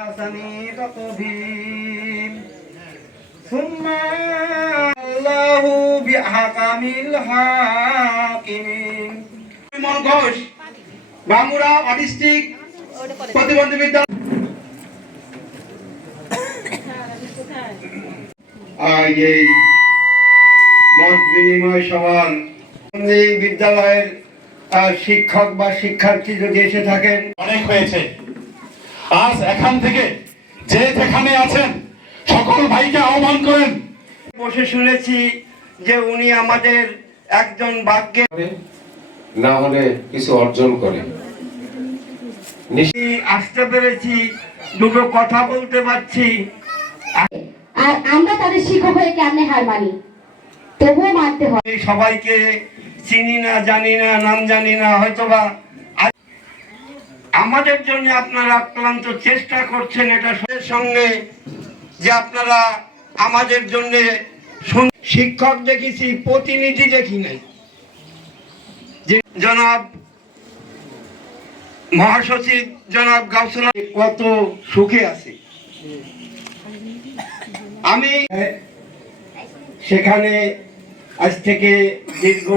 হাসানি তাকবীর সুম্মা আল্লাহু বিআহকামিল হাকিমিন। বিমল ঘোষ, বামুরা অটিস্টিক প্রতিবন্ধী বিদ্যালয়। এই মত বিনিময় সভার এই বিদ্যালয়ের শিক্ষক বা শিক্ষার্থী যদি এসে থাকেন, অনেক হয়েছে। আজ এখান থেকে যে যেখানে আছেন সকল ভাইকে আহ্বান করেন। বসে শুনেছি যে উনি আমাদের একজন ভাগ্যে না হলে কিছু অর্জন করে আসতে পেরেছি, দুটো কথা বলতে পারছি। আর আমরা তাদের শিক্ষক হয়ে কেমনে হার মানি, তবুও মানতে হয়। সবাইকে চিনি না, জানি না, নাম জানি না, হয়তোবা আমাদের জন্য আপনারা অক্লান্ত চেষ্টা করছেন। এটা সঙ্গে যে আপনারা আমাদের জন্য শিক্ষক দেখেছি, প্রতিনিধি দেখি নাই। জনাব মহাসচিব জনাব গাউসুল কত সুখে আছি আমি। সেখানে আজ থেকে দীর্ঘ